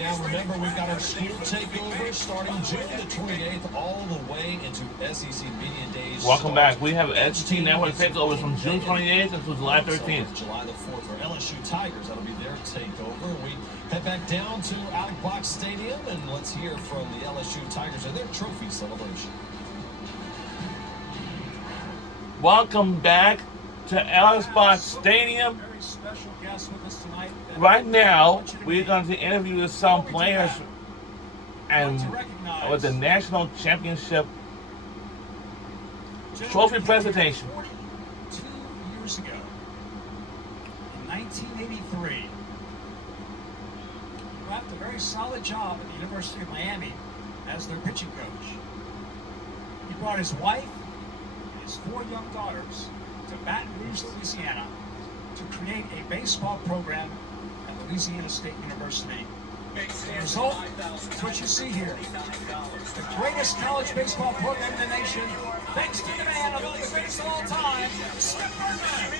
Now remember, we've got our school takeover starting June the 28th all the way into SEC Media Days. Welcome back. We have SEC Network takeover from June 28th until July 13th. July the 4th for LSU Tigers. That'll be their takeover. We head back down to Alex Box Stadium and let's hear from the LSU Tigers and their trophy celebration. Welcome back to Alex Box Stadium. Very special guest with us tonight. Right now, we're going to interview some players and with the national championship trophy presentation. 42 years ago, in 1983, left a very solid job at the University of Miami as their pitching coach. He brought his wife and his 4 young daughters to Baton Rouge, Louisiana, to create a baseball program at Louisiana State University. The result is what you see here. The greatest college baseball program in the nation, thanks to the man of the greatest of all time, Skip Bertman.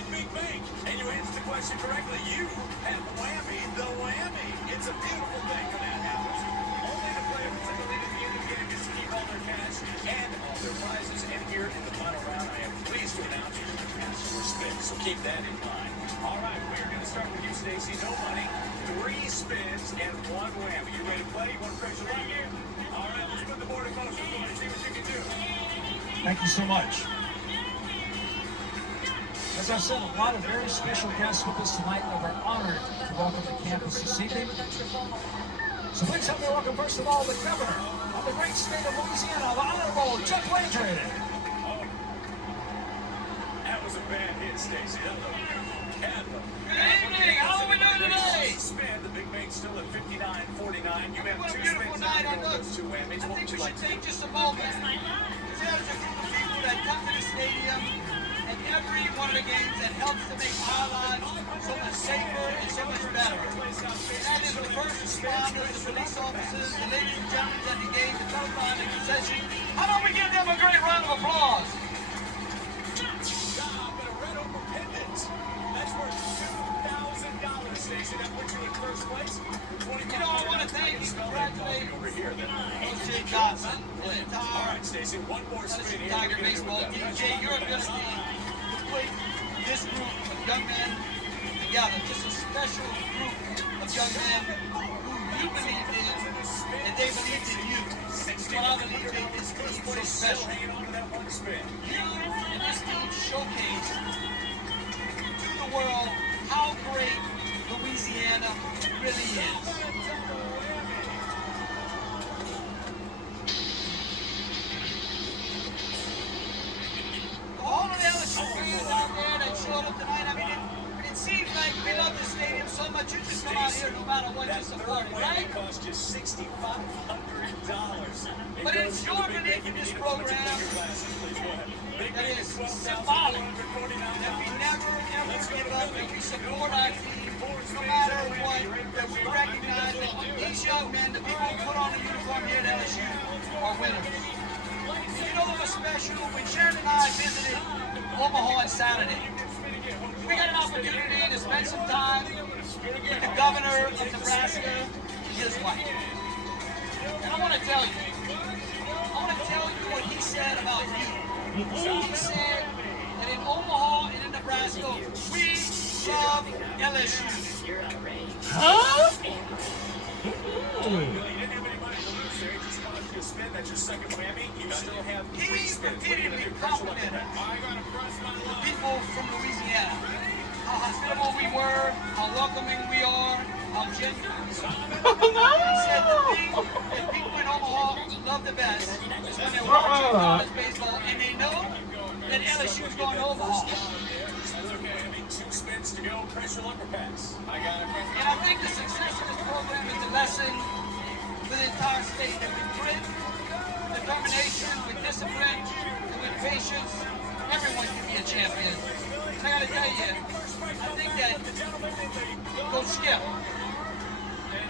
And you answered the question correctly. You have whammy the whammy. It's a beautiful thing when that happens. Only the player who's in the lead at the end of the game gets to keep all their cash and all their prizes. And here in the final round, I am pleased to announce you the pass your spin. So keep that in mind. All right, we're going to start with you, Stacy. No money, 3 spins, and 1 whammy. You ready to play? You want to pressure right here? All right, let's put the board in motion. See what you can do. Thank you so much. As I said, a lot of very special guests with us tonight, and we're honored to welcome to campus this evening. So please help me welcome, first of all, the governor of the great state of Louisiana, the Honorable Chuck Landry. Oh, that was a bad hit, Stacy. Good evening. How are we doing today? Spin, the big bank's still at 59.49. You have What a 2 beautiful spins night. on those 2 whammies. I What think would we you like should to do? take just a moment. Because there's a group of people that come to the stadium and every one of the games that helps to make our lives so much safer and so much better. And that is the first responders, the police officers, the ladies and gentlemen at the game, the telephone and concession. How about we give them a great round of applause? But a red over pendant. That's worth $2,000, Stacy. That puts you in first place. You know, I want to thank and congratulate Over here, then. Coach Jay Johnson for the All entire right, Stacy. One more spin here. Tiger We're gonna do baseball with team. that. Jay, you're going to put this group of young men together. Just a special group of young men who you believed in and they believed in you. But I believe made this team so special. Hanging on to that one spin. You and this team showcased to the world how great Louisiana really is. All of the LSU fans out there that showed up tonight, I mean, it seems like we love the stadium so much, you just come out here no matter what you're supporting, right? It cost you $6,500. But it's your belief in this program that is symbolic, that we never, ever give up, that we support our team, no matter what, that we recognize that these young men, the people who put on the uniform here at LSU, are winners. You know what's special? When Sharon and I visited Omaha on Saturday, we got an opportunity to spend some time with the governor of Nebraska and his wife. And I want to tell you what he said about you. He said that in Omaha and in Nebraska, we love LSU. Huh? That's your second whammy. You still have 3 He spins. repeatedly complimented the people from Louisiana. How hospitable we were, how welcoming we are, how genuine we are. He said the thing that people in Omaha love the best is when they're watching college baseball and they know that LSU is going to Omaha. That's okay. I mean, 2 spins to go. Pressure lumber pass. I got it. And I think the success of this program is a lesson for the entire state that with grit, determination, with discipline, and with patience, everyone can be a champion. And I got to tell you, I think that Coach Skip,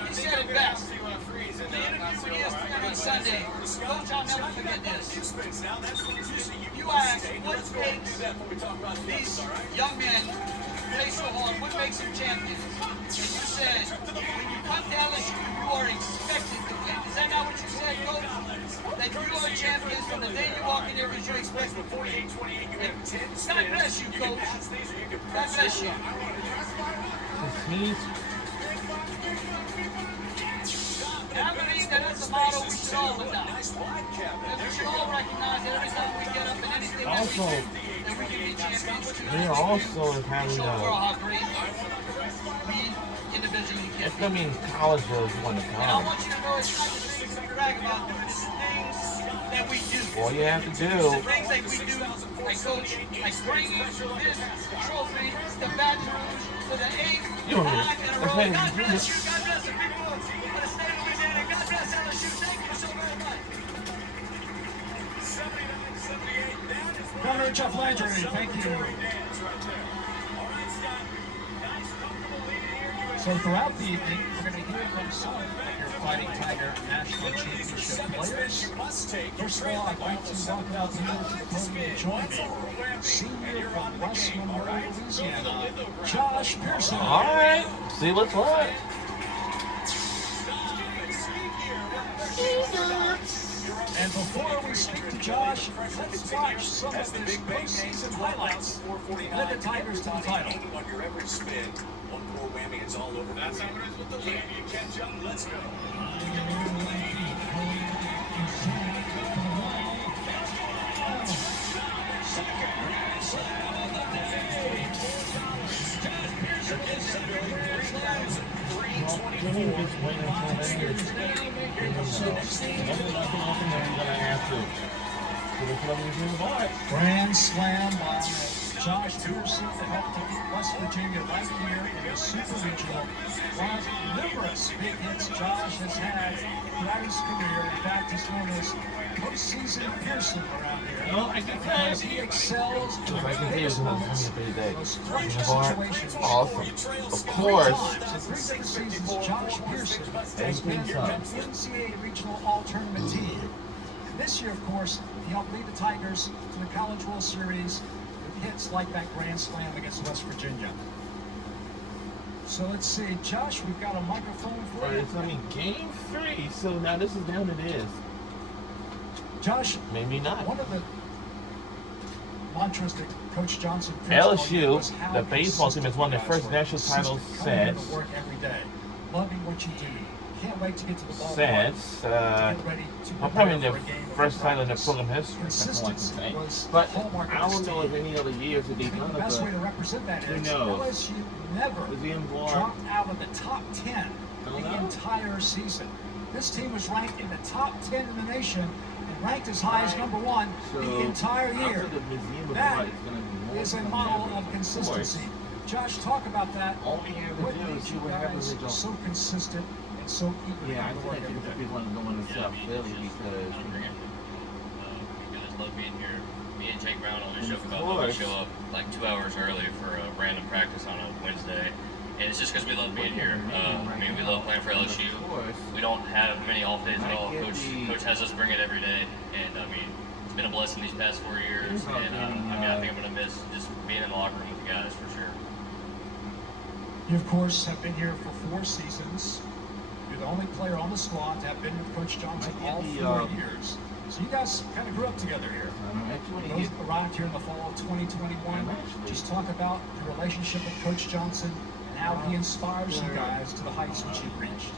he said it best. The interview with ESPN on Sunday, Coach, I'll never forget this. You asked what makes these young men race so hard? What makes them champions? And you said, when you come to LSU, you are expected to win. Is that not what you said, Coach? That you are champions from the day you walk in there because you're expected to win. God bless you, Coach. God bless you. And I believe that that's a motto we should all adopt. That we should all recognize that every time we get up in anything that we do, that we can be champions too. They also is having Show the world how great we individually can it's be. gonna be in college though if you want to And I college. want you to know it's not the things we brag about, dude. It's the things that we do. All you have to The do, things that we do, like Coach, like bringing this trophy to Baton Rouge for the 8th You don't need time in a it. row. Hey, God you bless just- you. God bless the people of the state of Louisiana. God bless LSU. Thank you so very much. 79-78. That is what Governor Jeff Landry, thank you. dance right there. All right, Scott. Nice, comfortable lead here. So throughout the evening, we're going to hear from some of your Fighting Tiger National Championship players. First of all, I'd like to welcome out here to the podium to join me, senior from West Monroe, Louisiana, Josh Pearson. all right, see what's what. And before we speak to Josh, let's watch some of his postseason highlights. Led the Tigers to the title. On your average spin, one more whammy, it's all over. That's how it is with the lead. You catch up, let's go. Grand slam by Josh Pearson to help to beat West Virginia right here in the Super Regional. One of numerous big hits Josh has had throughout his career. In fact, he's known as postseason Pearson around here. Well, I can Because say, he excels in if I can the hear biggest you, moments, it's gonna be a day. those clutch Bar, situations. awesome. Of 3 course, times in 3 different seasons, Josh Pearson has been an NCAA Regional All-Tournament team. And this year, of course, he helped lead the Tigers to the College World Series with hits like that grand slam against West Virginia. So let's see, Josh, we've got a microphone for but you. it's only game 3, so now this is down it is. Josh, Maybe not. one of the mantras that Coach Johnson preached all year LSU, was how the baseball team, has won their consistent first guys were. national title Consistent, coming into since work every day, loving what you do. Can't wait to get to the ballpark. since to get ready to well, probably prepare their for a game of first title in their practice. program history. That's all I can Consistency say. was But the hallmark I of don't this know if team. any other years that I they've think done the it, best way to but represent that who is knows? LSU never is he involved? dropped out of the top 10 Don't the know. entire season. This team was ranked in the top 10 in the nation and ranked as high as number 1 So, the entire year. after the Museum of That Art is gonna be more is a than model ever, of course. consistency. Josh, talk about that. All we have to What do is made see you what happens guys if they don't. so consistent and so eager to Yeah, I come to work think every day? people want to go into South Philly because You guys love being here. Me and Jake Brown always And joke of about how we course. show up like 2 hours early for a random practice on a Wednesday. And it's just because we love being here. I mean, we love playing for LSU. Of course. We don't have many off days at all. I get Coach has us bring it every day. And I mean, it's been a blessing these past 4 years. You're And not getting, I mean, I think I'm going to miss just being in the locker room with the guys for sure. You, of course, have been here for 4 seasons. You're the only player on the squad to have been with Coach Johnson I get all the, 4 years. So you guys kind of grew up together here. Actually, Those that arrived here in the fall of 2021, just talk about your relationship with Coach Johnson and how he inspires you guys to the heights which you've reached.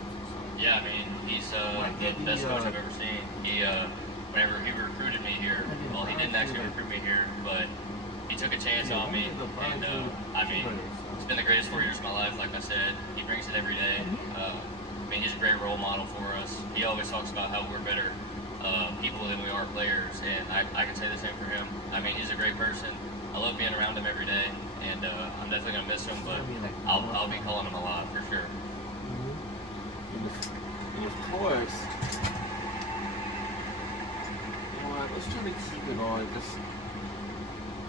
Yeah, I mean, he's the best coach I've ever seen. He, whenever he recruited me here, well, he didn't actually recruit me here, but he took a chance on me, and I mean, it's been the greatest 4 years of my life. Like I said, he brings it every day. I mean, he's a great role model for us. He always talks about how we're better people than we are players, and I can say the same for him. I mean, he's a great person. I love being around him every day, and I'm definitely gonna miss him, but I'll be calling him a lot for sure. And of course, you know what? Let's try to keep it on. Just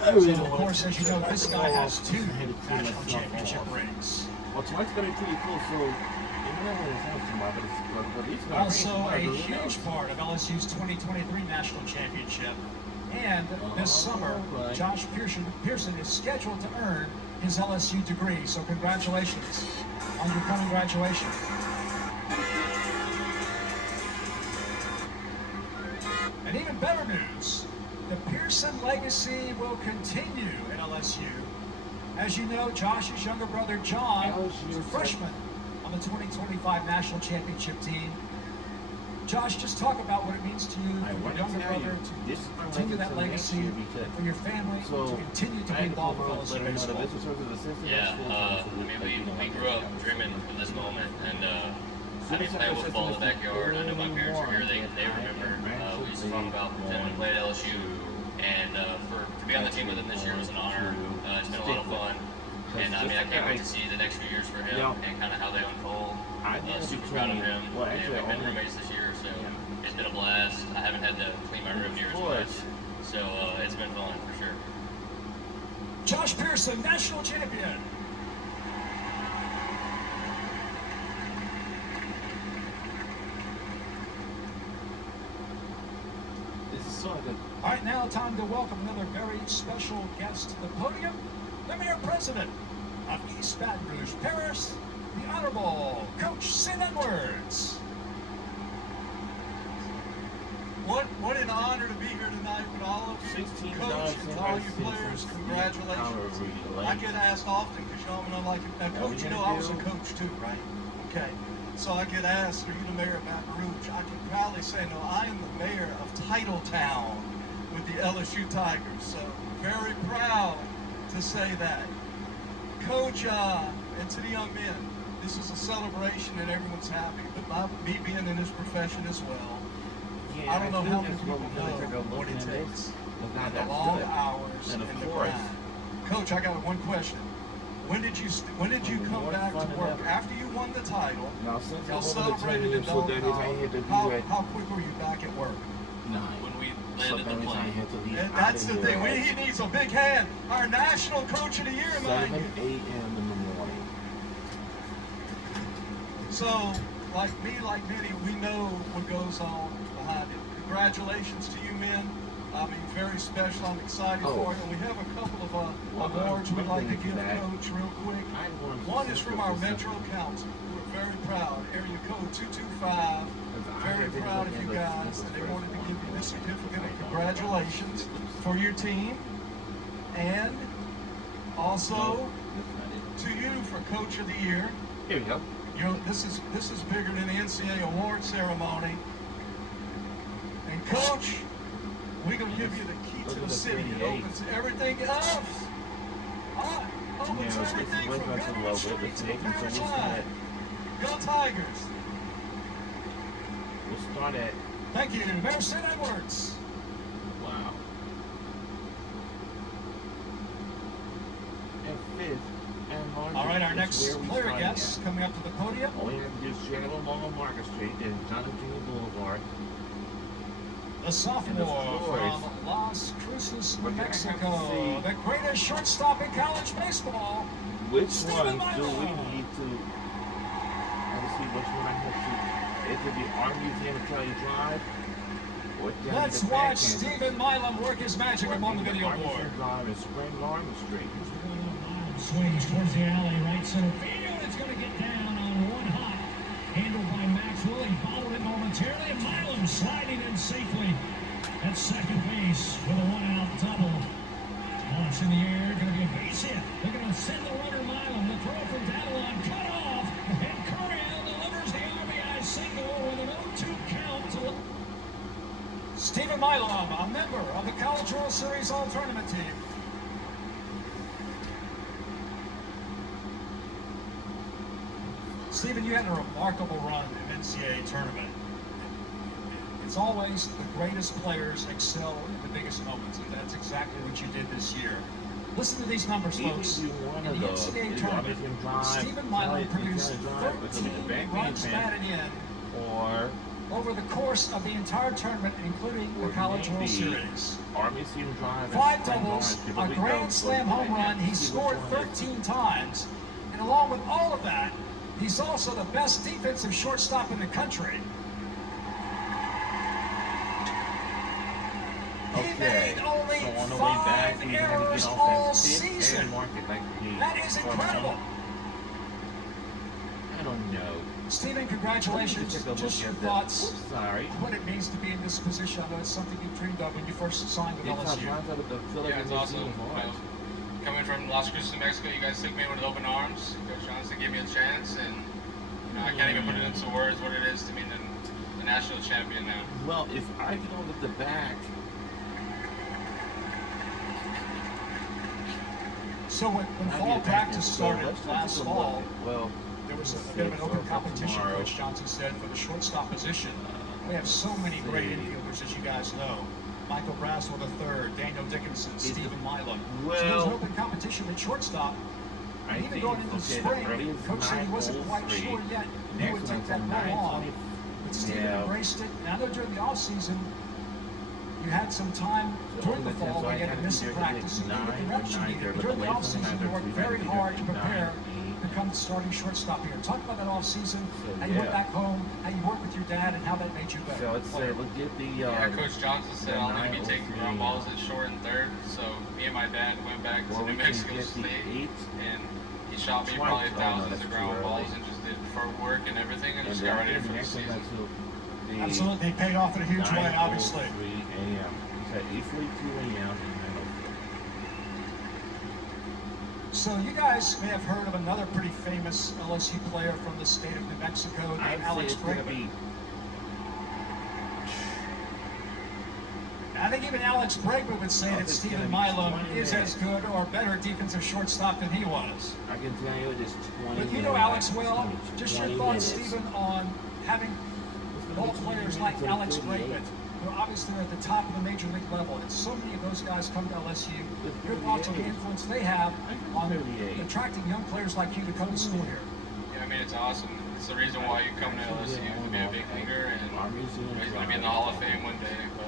So, of course, as you know, this guy has 2 national championship rings. Well, tonight's gonna be pretty cool. So, you know what it sounds tomorrow, but these guys Also, a huge part of LSU's 2023 national championship. And this summer, Josh Pearson is scheduled to earn his LSU degree. So congratulations on your coming graduation. And even better news, the Pearson legacy will continue at LSU. As you know, Josh's younger brother John is a freshman on the 2025 National Championship team. Josh, just talk about what it means to you, for your younger brother, to continue that legacy, for your family, to continue to be involved with LSU baseball. Yeah, I mean, we grew up dreaming of this moment, and I mean, playing with the ball in the backyard. I know my parents were here; they remember. We used to talk about pretending to play at LSU, and to be on the team with him this year was an honor. It's been a lot of fun, and I mean, I can't wait to see the next few years for him and kind of how they unfold. Super proud of him, and we've been roommates this year, so it's been a blast. I haven't had to clean my room near as much, so it's been fun for sure. Josh Pearson, national champion. All right, now time to welcome another very special guest to the podium, the Mayor President of East Baton Rouge Parish, the Honorable Coach Sid Edwards. What an honor to be here tonight with all of you, Coach, and all you players. Congratulations. I get asked often because y'all know, like, now, Coach, you know I was a coach too, right? Okay. So I get asked, are you the mayor of Baton Rouge? I can proudly say, no, I am the mayor of Titletown with the LSU Tigers. So very proud to say that. Coach, and to the young men, this is a celebration and everyone's happy. But me being in this profession as well, I don't know how many people know what it takes. And the long hours and the grind. Coach, I got one question. When did you come back to work after you won the title? Y'all celebrated in Dome. How quick were you back at work? When we landed the plane. And that's the thing. He needs a big hand. Our national coach of the year, mind you. 7 a.m. in the morning. So, like me, like many, we know what goes on behind it. Congratulations to you men. I mean, very special. I'm excited for it. And we have a couple of awards we'd like to give Coach real quick. One is from our Metro Council. We're very proud. Area code 225. Very proud of you guys. And they wanted to give you this certificate of congratulations for your team. And also to you for Coach of the Year. Here we go. You know, this is bigger than the NCAA award ceremony. And Coach, we're going to give you the key to the city. It opens everything up. Opens everything from Goodwin Street to the Parish Line. Go Tigers. We'll start at... Thank you, Mayor Sid Edwards. Wow. And fifth and largest. All right, our is next where we player started guest at. coming up to the podium. All you have to do is check out along Market Street, then Jonathan Junior Boulevard. The sophomore from Las Cruces, New Mexico, the greatest shortstop in college baseball. Which Stephen one do we Milo. need to... Let's see which one I have to... Is it the Art Museum of Kelly Drive? Or down Let's the watch back end? Stephen Milam work his magic Or upon the maybe video Art board. Museum Drive and Spring Garden Street. Swings towards the alley, right center field. It's going to get down on one hop. Handled by Maxwell. He followed it momentarily, and Milam sliding in safely at second base with a one-out double. Launch in the air, going to be a base hit. They're going to send the runner Milam. The throw from Dadalon cut off, and Curiel delivers the RBI single with an 0-2 count to Stephen Milam, a member of the College World Series All-Tournament team. Stephen, you had a remarkable run in NCAA tournament. It's always the greatest players excel in the biggest moments, and that's exactly what you did this year. Listen to these numbers, folks. In the NCAA tournament, Stephen Milam produced 13 runs batted in Or over the course of the entire tournament, including the College World Series. Art Museum Drive. 5 doubles, a grand slam home run. He scored 13 times. And along with all of that, he's also the best defensive shortstop in the country. He made only So on the way back, we had to errors get all off that fifth air season. market like we That is incredible. I don't know. Stephen, congratulations. Take a look Just your at that. thoughts. Oops, sorry. What it means to be in this position. I know it's something you dreamed of when you first signed with It's not LSU. lines up with the Yeah, Philadelphia it's awesome. Museum of Art. Coming from Las Cruces, New Mexico, you guys took me with open arms. Coach Johnson gave me a chance, and I can't even put it into words what it is to be the national champion now. Well, if I go with the back, So when I'd fall be a practice back. started Let's last take a fall, look. Well, there was a bit of an open competition, Coach Johnson said, for the shortstop position. We have so many great infielders, as you guys know. Michael Braswell III, Daniel Dickinson, Stephen Milam. So there was an open competition at shortstop. I Even think going into the okay, spring, the earliest Coach said he wasn't quite 903. sure yet who Next would take one's that a role on. 920. But Stephen Yeah. embraced it. And I know during the offseason, you had some time during the fall where you had to miss some practice and get the reps you needed. But during the offseason, you worked very hard to prepare to become the starting shortstop here. Talk about that offseason, how you went back home, how you worked with your dad, and how that made you better. So let's say, look at the. Yeah, Coach Johnson said the I'll need to be taking 903. ground balls at short and third. So me and my dad went back to Or we New can Mexico get the State, 8. and he shot me Twice. probably Oh, no, thousands that's of too ground early. balls and just did for work and everything, and And just then got ready for the next one season. back to the Absolutely, it paid off in a huge way, obviously. 9:03 a.m. It's at 8:42 a.m. and 9:03. So you guys may have heard of another pretty famous LSU player from the state of New Mexico I'd named say Alex it's gonna Bregman. be. I think even Alex Bregman would say I that think it's Stephen gonna be Milam 20 is as good or better defensive shortstop than he was. I can tell you it's 20 But you know minutes. Alex well. Just your 20 thoughts, minutes. Stephen, on having ball players like Alex Bregman, who obviously are at the top of the major league level, and so many of those guys come to LSU. Your thoughts on the influence they have on attracting young players like you to come to school here? Yeah, I mean, it's awesome. It's the reason why you come to LSU to be a big leaguer, and he's going to be in the Hall of Fame one day. But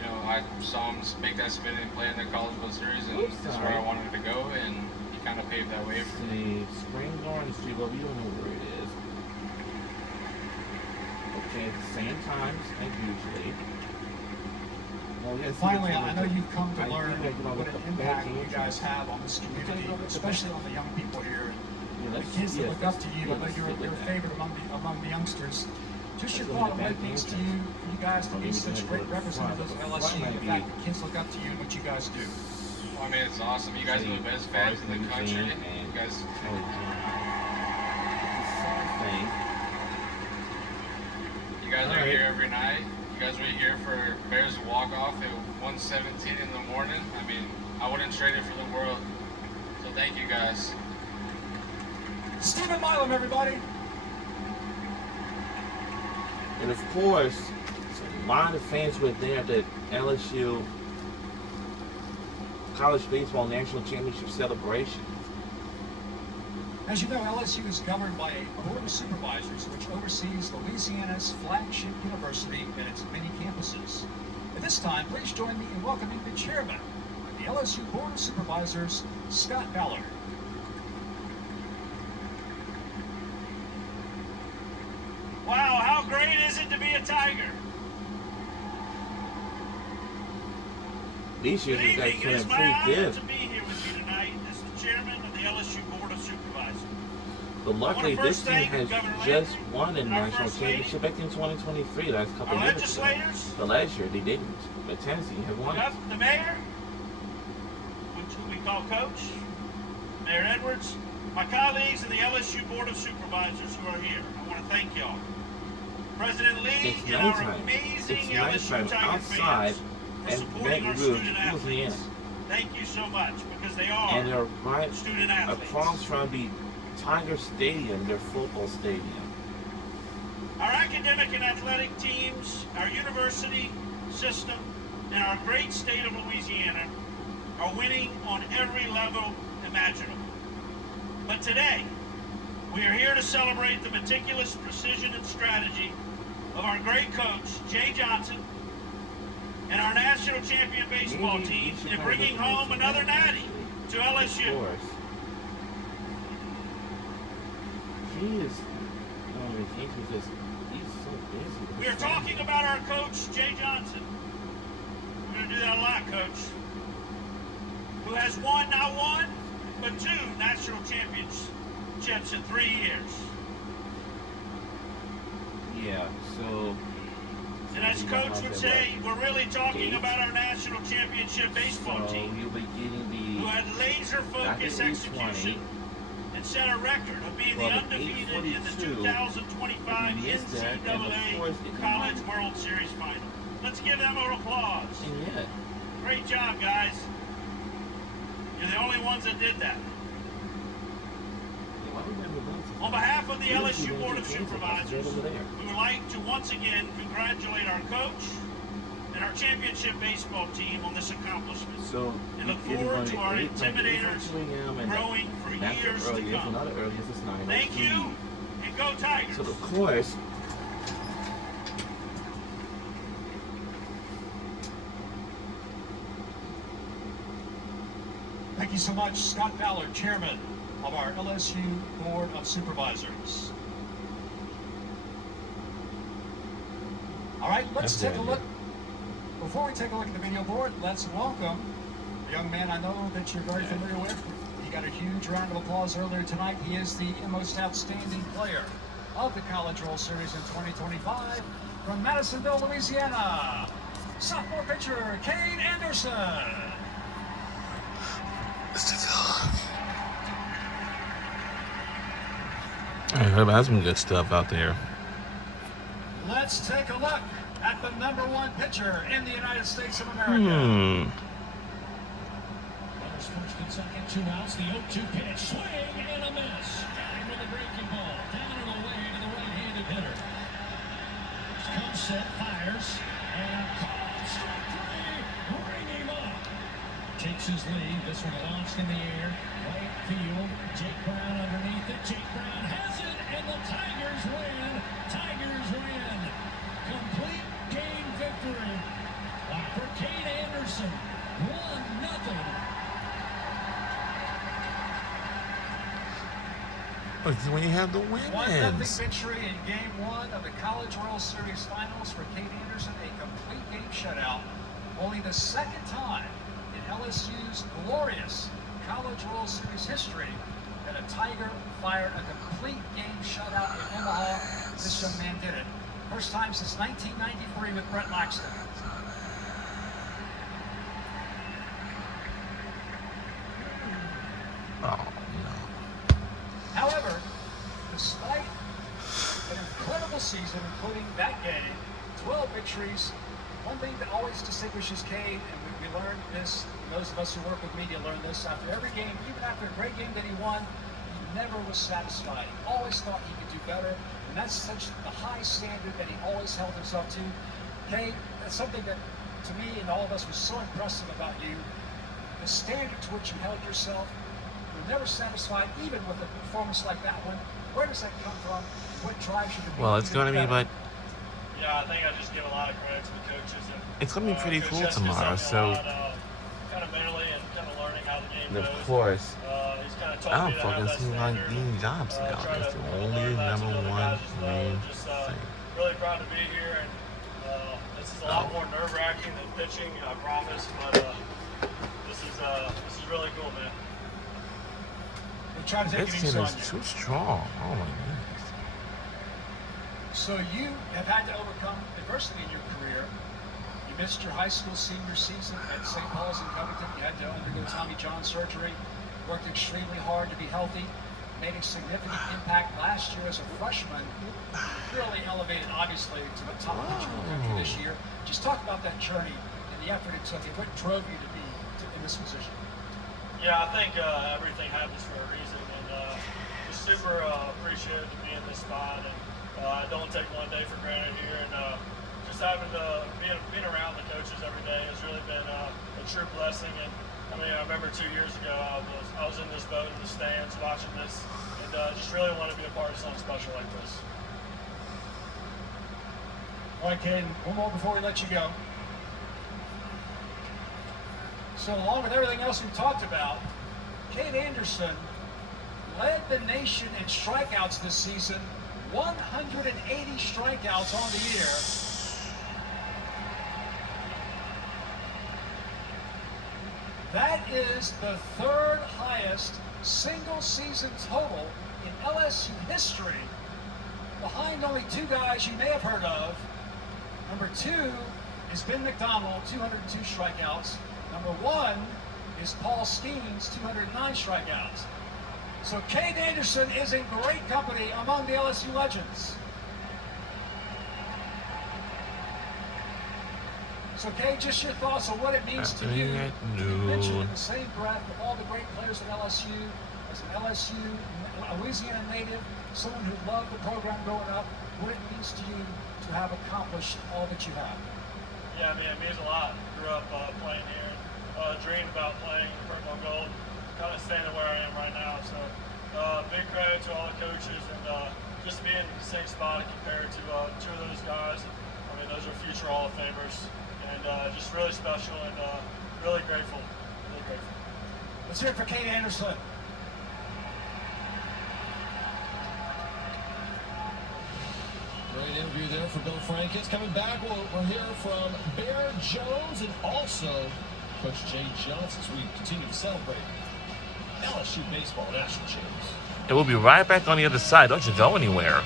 you know, I saw him make that spin and play in the College World Series, and that's where I wanted to go, and he kind of paved that way for me. The Spring Garden Street, well, we don't know where it is. Okay, at the same times as usually. Well, And finally, I know you've come to I learn think I can what look an up impact the you guys have on this community, especially on the young people here. Yeah, The let's- kids that yes, look up to you, I know let's you're stick with a that. favorite among the youngsters. Just your Let's go thought on with what that it means to answer. you, for you guys to be Maybe such then great go to the representatives of front. LSU, The front the might fact be- that kids look up to you and what you guys do. Well, I mean, it's awesome. You guys are the best fans in the country. You guys, you guys are here every night. You guys are here for Bears walk-off at 1:17 in the morning. I mean, I wouldn't trade it for the world. So thank you guys. Stephen Milam, everybody. And of course, a lot of fans were there at the LSU College Baseball National Championship celebration. As you know, LSU is governed by a board of supervisors which oversees Louisiana's flagship university and its many campuses. At this time, please join me in welcoming the chairman of the LSU Board of Supervisors, Scott Ballard. Wow, how great is it to be a Tiger? These years Good we got evening. It is some my free honor gifts. to be here with you tonight as the chairman of the LSU Board of Supervisors. But luckily, I wanna this first team thank has Governor just Landry won a and our national First Lady, championship back in 2023, last couple our of years ago. legislators, But last year they didn't. But Tennessee have won it. the mayor, which we call Coach, Mayor Edwards, my colleagues in the LSU Board of Supervisors who are here. I want to thank y'all. President Lee It's and our nighttime. amazing It's LSU nighttime Tiger outside fans for at supporting our Baton Rouge, student athletes. Louisiana. Thank you so much because they are And they're right student athletes. across from the Tiger Stadium, their football stadium. Our academic and athletic teams, our university system, and our great state of Louisiana are winning on every level imaginable. But today, we are here to celebrate the meticulous precision and strategy of our great coach, Jay Johnson, and our national champion baseball Maybe team we should in have bringing this home next another one. natty to Of LSU. course. He is on vacation because he's so busy. with We his are family. talking about our coach, Jay Johnson. We're going to do that a lot, Coach. who has won not one, but 2 national championships in 3 years. Yeah, so. And as Coach would say, we're really talking about our national championship baseball team, You'll be getting the. who had laser-focused execution and set a record of being the undefeated in the 2025 NCAA College World Series Final. Let's give them an applause. And yet. Great job, guys. You're the only ones that did that. On behalf of the LSU Board of Supervisors, we would like to once again congratulate our coach and our championship baseball team on this accomplishment. So, and look forward to our Intimidators growing for years to come. Thank you, and go Tigers! So, of course, Thank you so much, Scott Ballard, Chairman of our LSU Board of Supervisors. All right, let's take a look. Before we take a look at the video board, let's welcome a young man I know that you're very familiar with. He got a huge round of applause earlier tonight. He is the most outstanding player of the College World Series in 2025 from Madisonville, Louisiana. Sophomore pitcher, Kane Anderson. That's some good stuff out there. Let's take a look at the #1 pitcher in the United States of America. Runners first and second, 2 outs. The 0-2 pitch, swing and a miss. Got him with a breaking ball, down and away to the right-handed hitter. Comes set, fires, and caught, strike 3, bring him up. Takes his lead. This one launched in the air, right field. Jake Brown underneath it. Jake Brown has it, and the Tigers win. Tigers win. Complete game victory for Kane Anderson. 1-0. When you have the 1-0 wins. victory in Game 1 of the College World Series Finals for Kane Anderson. A complete game shutout. Only the second time in LSU's glorious College World Series history that a Tiger fired a complete game shutout in Omaha. This young man did it. First time since 1993 with Brett Laxton. Oh, no. However, despite an incredible season, including that game, 12 victories, one thing that always distinguishes Kane, and we learned this, those of us who work with media learn this, after every game, even after a great game that he won, he never was satisfied. He always thought he could do better, and that's such the high standard that he always held himself to. Kane, that's something that, to me and all of us, was so impressive about you. The standard to which you held yourself, you were never satisfied, even with a performance like that one. Where does that come from? What drives you to be? Well, it's going to be, but Yeah, I think I just give a lot of credit to the coaches. And, it's going to be pretty Coach cool Hesketh's tomorrow. helped me So, a lot, kind of mentally and kind of learning how the game and goes. of course, He's kind of taught I don't me to have fucking that see like standard. Dean Johnson Try out. to That's the learn only that to #1 other guys as well. main Just thing. really proud to be here, and this is a lot more nerve-wracking than pitching, I promise. But this is really cool, man. We'll try to take This it easy team on is you. too strong. Oh my goodness. So you have had to overcome adversity in your career. You missed your high school senior season at St. Paul's in Covington. You had to undergo Tommy John surgery. Worked extremely hard to be healthy. Made a significant impact last year as a freshman. Really elevated, obviously, to the top pitcher in the country this year. Just talk about that journey and the effort it took and what drove you to be in this position. Yeah, I think everything happens for a reason, and just super appreciative to be in this spot, and I don't take one day for granted here, and just having to being around the coaches every day has really been a true blessing. And I mean, I remember 2 years ago I was in this boat in the stands watching this, and just really want to be a part of something special like this. All right, Caden, one more before we let you go. So along with everything else we talked about, Kane Anderson led the nation in strikeouts this season, 180 strikeouts on the year. That is the third highest single season total in LSU history, behind only two guys you may have heard of. Number 2 is Ben McDonald, 202 strikeouts. Number 1 is Paul Skeens, 209 strikeouts. So Cade Anderson is in great company among the LSU legends. So Cade, just your thoughts on what it means to you to be mentioned in the same breath of all the great players at LSU, as an LSU, Louisiana native, someone who loved the program growing up, what it means to you to have accomplished all that you have. Yeah, I mean, it means a lot. Grew up playing here, dreamed about playing purple and gold, kind of standing where I am right now. So big credit to all the coaches, and just being in the same spot compared to two of those guys. I mean, those are future Hall of Famers, and just really special and really grateful. Really grateful. Let's hear it for Cade Anderson. Great interview there for Bill Frankins. Coming back, we'll hear from Bear Jones and also Coach Jay Johnson as we continue to celebrate LSU baseball national champions. And we'll be right back on the other side. Don't you go anywhere.